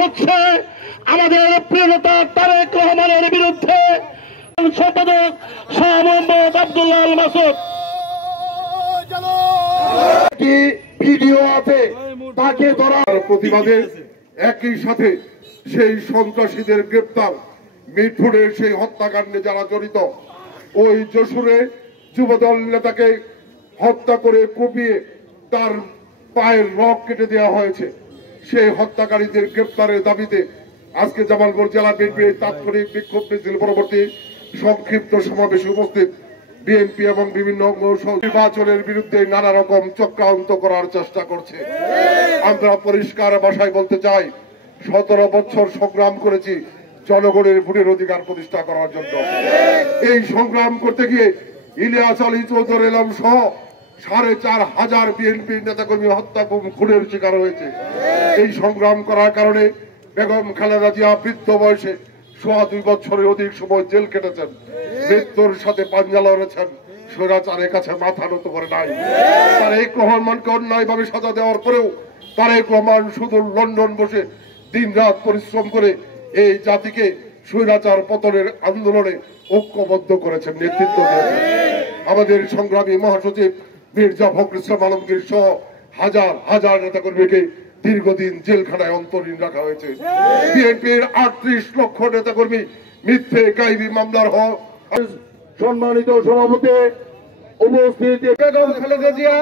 হচ্ছে আমাদের প্রিয় নেতা তারেক রহমানের বিরুদ্ধে সম্পাদক শাহ মোহাম্মদ আব্দুল্লাহ আল মাসুদ ভিডিও আছে তাকে ধরার প্রতিবাদে একই সাথে সেই সন্ত্রাসীদের গ্রেপ্তার, মিরপুরের সেই হত্যাকাণ্ডে যারা জড়িত, ওই যশোরে যুবদল নেতাকে হত্যা করে কুপিয়ে তার পায়ের নখ কেটে দেওয়া হয়েছে। সেই হত্যাকারীদের গ্রেপ্তারের দাবিতে আজকে জামালপুর জেলা বিএনপির তাৎক্ষণিক বিক্ষোভ মিছিল পরবর্তী সংক্ষিপ্ত সমাবেশে উপস্থিত বিএনপি এবং বিভিন্ন নির্বাচনের বিরুদ্ধে নানা রকম চক্রান্ত করার চেষ্টা করছে। আমরা পরিষ্কার ভাষায় বলতে চাই, 17 বছর সংগ্রাম করেছি জনগণের ভোটের অধিকার প্রতিষ্ঠা করার জন্য। এই সংগ্রাম করতে গিয়ে ইলিয়াস আলী চৌধুরী এলাম সহ 4,500 বিএনপির নেতাকর্মী হত্যা খুনের শিকার হয়েছে। এই সংগ্রাম করার কারণে বেগম খালেদা জিয়া বৃদ্ধ বয়সে 2.5 বছরের অধিক সময় জেল কেটেছেন, মৃত্যুর সাথে পাঞ্জা লড়েছেন, স্বৈরাচারের কাছে মাথা নত করে নাই। তারেক রহমানকে অন্যায়ভাবে সাজা দেওয়ার পরেও তারেক রহমান শুধু লন্ডন বসে দিন রাত পরিশ্রম করে এই জাতিকে স্বৈরাচার পতনের আন্দোলনে ঐক্যবদ্ধ করেছেন, নেতৃত্ব দিয়েছেন। আমাদের সংগ্রামী মহাসচিব মির্জা ফখরুল ইসলাম আলমগীর সহ হাজার হাজার নেতাকর্মীকে দীর্ঘদিন জেলখানায় অন্তরীণ রাখা হয়েছে। বিএনপির 38 লক্ষ নেতাকর্মী মিথ্যে গায়েবী মামলার সম্মানিত সভাপতি উপস্থিত বেগম খালেদা জিয়া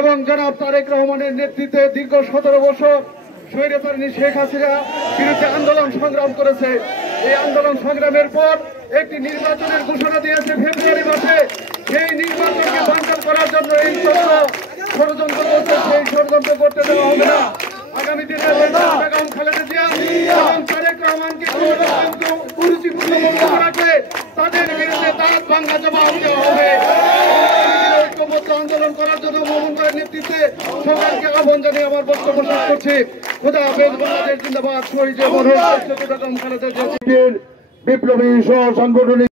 এবং জনাব তারেক রহমানের নেতৃত্বে দীর্ঘ 17 বছর স্বৈরাচারিণী শেখ হাসিনা বিরুদ্ধে আন্দোলন সংগ্রাম করেছে। এই আন্দোলন সংগ্রামের পর একটি নির্বাচনের ঘোষণা দিয়েছে ফেব্রুয়ারি মাসে। সেই নির্বাচনকে বানচাল করার জন্য এই ষড়যন্ত্র করছে, সেই ষড়যন্ত্র করতে দেওয়া হবে না। আগামী দিনে বেগম খালেদা জিয়া এবং তারেক রহমানকে কুরুচিপূর্ণ বক্তব্য রাখলে তাদের বিরুদ্ধে দাঁত ভাঙা জবাব দেওয়া হবে। ঐক্যবদ্ধ আন্দোলন করার জন্য মোহাম্মদ ভাইয়ের নেতৃত্বে সবাইকে আহ্বান জানিয়ে আমার বক্তব্য শেষ করছি। খোদা হাফেজ, বাংলাদেশ জিন্দাবাদ, শহীদ বেগম খালেদা জিয়া। বিপ্লবী সহ সাংগঠনিক